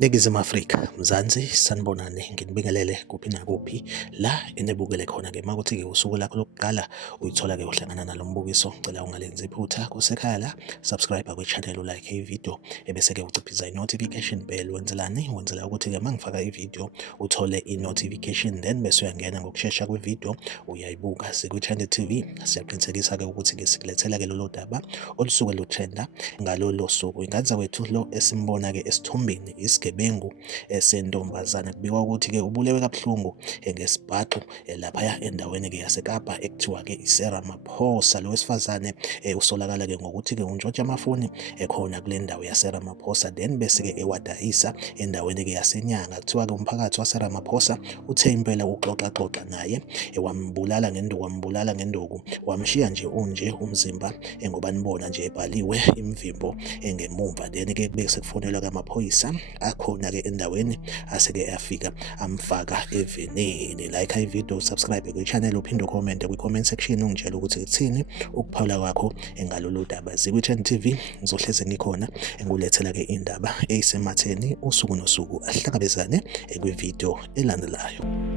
Ningizimu Afrika, Mzansi, sanibonani, nginibingelele kuphi nakuphi la enibukele khona-ke. Uma kuthi-ke usuku lakho lokuqala uyithola-ke uhlangana nalo mbukiso, ngicela ungalenzi iphutha. Kusekhaya la, subscribe kwi-channel, ulike ividiyo, ebese-ke uciphiza i-notification bell. Wenzelani? Wenzela ukuthi-ke uma ngifaka ividiyo uthole i-notification, then bese uyangena ngokushesha kwividiyo uyayibuka. Sikwi-Trend TV siyaqinisekisa-ke ukuthi-ke sikulethela-ke lolo daba olusuke lutrenda ngalolo suku. Ingane wethu lo esimbona-ke esithombeni isigebengu sentombazane, kubikwa ukuthi-ke ubulewe kabuhlungu ngesibhaxu laphaya endaweni-ke yaseKapa ekuthiwa-ke iSeramaphosa. Lo wesifazane usolakala-ke ngokuthi-ke untshontsha amafoni ekhona kule ndawo yaseRamaphosa, then bese-ke ewadayisa endaweni-ke yaseNyanga. Kuthiwa-ke umphakathi waseRamaphosa uthe impela uxoxaxoxa naye, wambulala ngenduku, wamshiya nje unje umzimba ngoba nibona nje ebhaliwe imivimbo ngemumva. Then-ke kube sekufonelwa amaphoyisa akhona-ke endaweni, ase-ke afika amfaka evenini. Like ividiyo, subscribe kwi-channel, uphinde ucommente kwi-comment section ungitshela ukuthi kuthini ukuphawula kwakho ngalolu daba. Zikwi-Trend TV ngizohlezi ngikhona ngulethela-ke indaba eyisematheni usuku nosuku. Ahlangabezane kwividiyo elandelayo.